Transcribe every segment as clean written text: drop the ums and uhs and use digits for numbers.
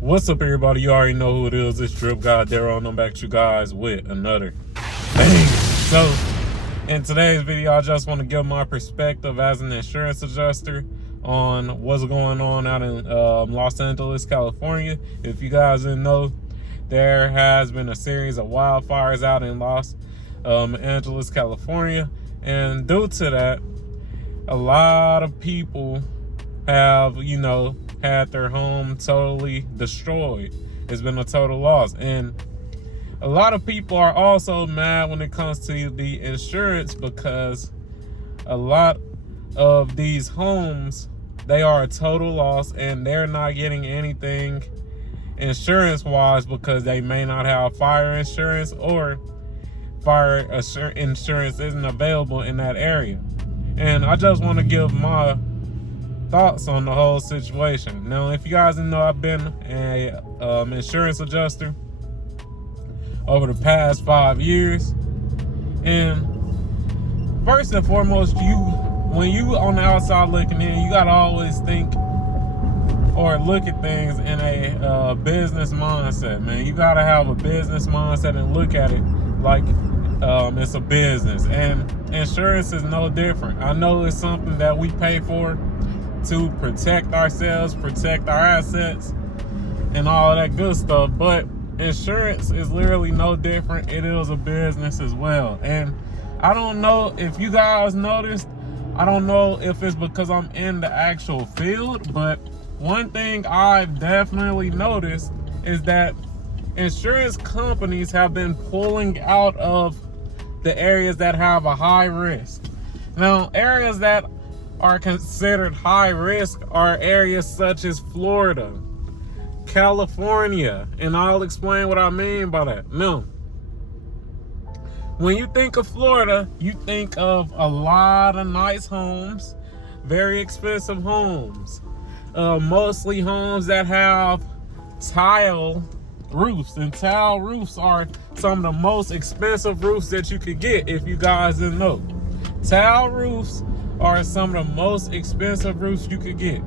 What's up, everybody? You already know who it is. It's DripGodDero, and I'm back to you guys with another bang. So, in today's video, I just want to give my perspective as an insurance adjuster on what's going on out in Los Angeles, California. If you guys didn't know, there has been a series of wildfires out in Los Angeles, California, and due to that, a lot of people have, had their home totally destroyed. It's been a total loss. And a lot of people are also mad when it comes to the insurance, because a lot of these homes, they are a total loss and they're not getting anything insurance wise because they may not have fire insurance, or fire insurance isn't available in that area. And I just want to give my thoughts on the whole situation. Now, if you guys didn't know, I've been a insurance adjuster over the past 5 years. And first and foremost, when you on the outside looking in, you gotta always think or look at things in a business mindset, man. You gotta have a business mindset and look at it like it's a business. And insurance is no different. I know it's something that we pay for to protect ourselves, protect our assets, and all of that good stuff, but insurance is literally no different. It is a business as well. And I don't know if you guys noticed, I don't know if it's because I'm in the actual field, but one thing I've definitely noticed is that insurance companies have been pulling out of the areas that have a high risk. Now, areas that are considered high risk are areas such as Florida, California, and I'll explain what I mean by that. Now, when you think of Florida, you think of a lot of nice homes, very expensive homes, mostly homes that have tile roofs, and tile roofs are some of the most expensive roofs that you could get. If you guys didn't know, tile roofs are some of the most expensive roofs you could get.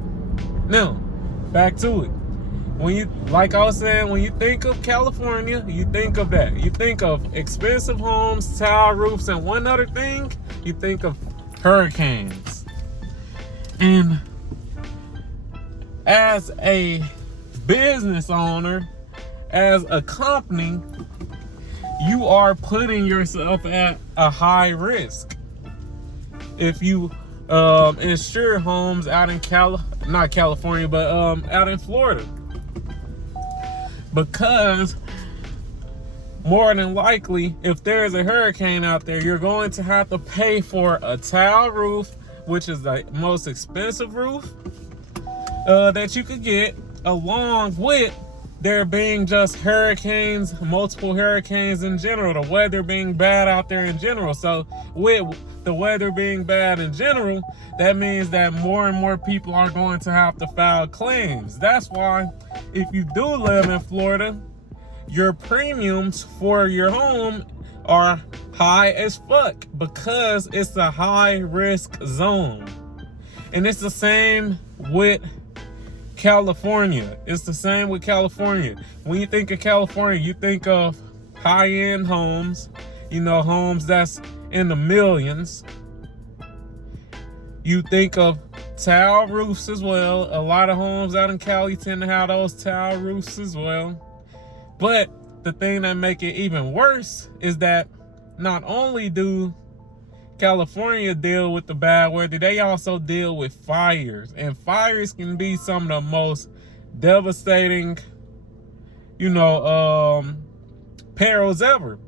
Now, back to it. When you, like I was saying, when you think of California, you think of that. You think of expensive homes, tile roofs, and one other thing, you think of hurricanes. And as a business owner, as a company, you are putting yourself at a high risk if you insure homes out in not California, but out in Florida, because more than likely, if there's a hurricane out there, you're going to have to pay for a tile roof, which is the most expensive roof that you could get, along with there being just hurricanes, multiple hurricanes in general, the weather being bad out there in general. So with the weather being bad in general, that means that more and more people are going to have to file claims. That's why if you do live in Florida, your premiums for your home are high as fuck, because it's a high risk zone. And it's the same with California. It's the same with California. When you think of California, you think of high-end homes, homes that's in the millions. You think of tile roofs as well. A lot of homes out in Cali tend to have those tile roofs as well. But the thing that make it even worse is that not only do California deal with the bad weather, they also deal with fires, and fires can be some of the most devastating, perils ever.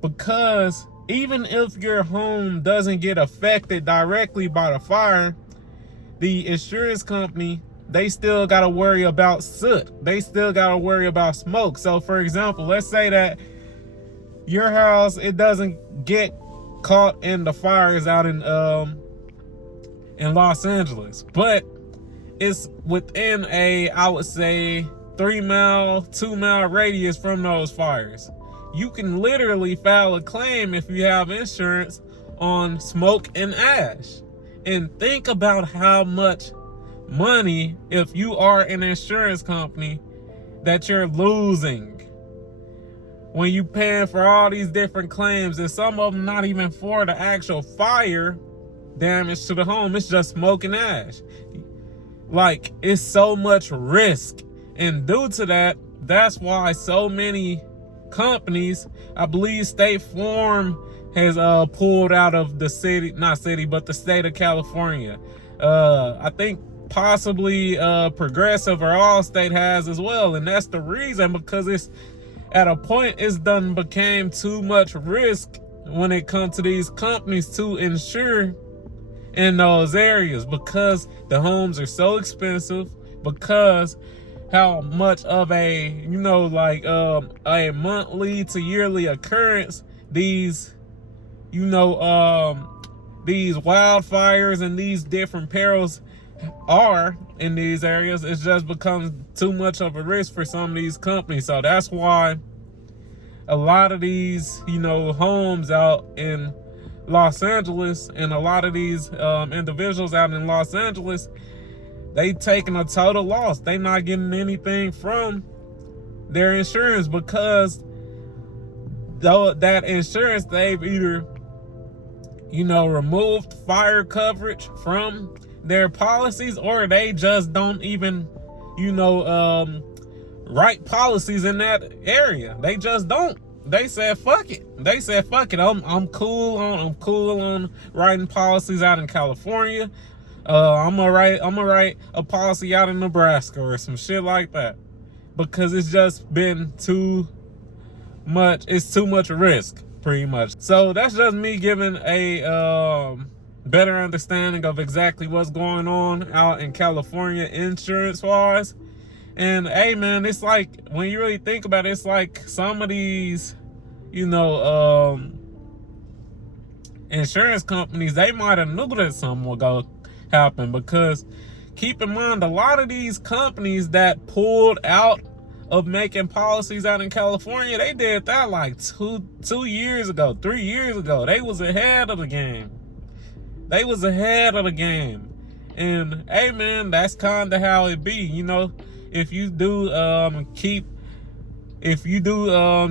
Because even if your home doesn't get affected directly by the fire, the insurance company, they still got to worry about soot. They still got to worry about smoke. So for example, let's say that your house, it doesn't get caught in the fires out in Los Angeles, but it's within I would say 3-mile, 2-mile radius from those fires. You can literally file a claim if you have insurance on smoke and ash. And think about how much money, if you are an insurance company, that you're losing when you paying for all these different claims, and some of them not even for the actual fire damage to the home. It's just smoke and ash. Like, it's so much risk, and due to that, that's why so many companies, I believe State Farm has pulled out of the city, not city, but the state of California. I think possibly Progressive or Allstate has as well, and that's the reason, because it's at a point it's done became too much risk when it comes to these companies to insure in those areas, because the homes are so expensive, because how much of a, you know, like a monthly to yearly occurrence these, you know, these wildfires and these different perils are in these areas. It just becomes too much of a risk for some of these companies. So that's why a lot of these, you know, homes out in Los Angeles, and a lot of these individuals out in Los Angeles, they taking a total loss. They not getting anything from their insurance, because though that insurance, they've either, you know, removed fire coverage from their policies, or they just don't even, you know, write policies in that area. They just don't. They said fuck it. They said fuck it. I'm cool on writing policies out in California. I'm gonna write a policy out in Nebraska or some shit like that, because it's just been too much. It's too much risk, pretty much. So that's just me giving a better understanding of exactly what's going on out in California insurance wise. And hey man, it's like, when you really think about it, it's like some of these, you know, insurance companies, they might have knew that something would go happen, because keep in mind, a lot of these companies that pulled out of making policies out in California, they did that like two years ago, 3 years ago. They was ahead of the game. They was ahead of the game. And hey man, that's kind of how it be, you know. If you do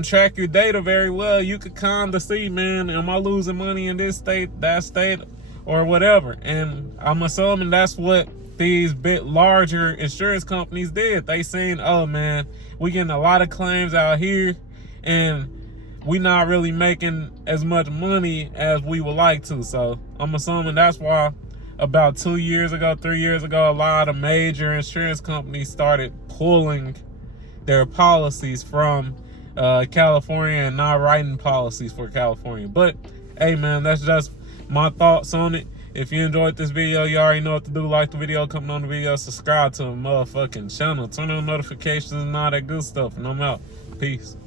track your data very well, you could kind of see, man, am I losing money in this state, that state, or whatever. And I'm assuming that's what these bit larger insurance companies did. They seen, oh man, we getting a lot of claims out here, and we not really making as much money as we would like to. So I'm assuming that's why about 2 years ago, 3 years ago, a lot of major insurance companies started pulling their policies from California and not writing policies for California. But hey man, that's just my thoughts on it. If you enjoyed this video, you already know what to do. Like the video, comment on the video, subscribe to the motherfucking channel, turn on notifications and all that good stuff, and I'm out. Peace.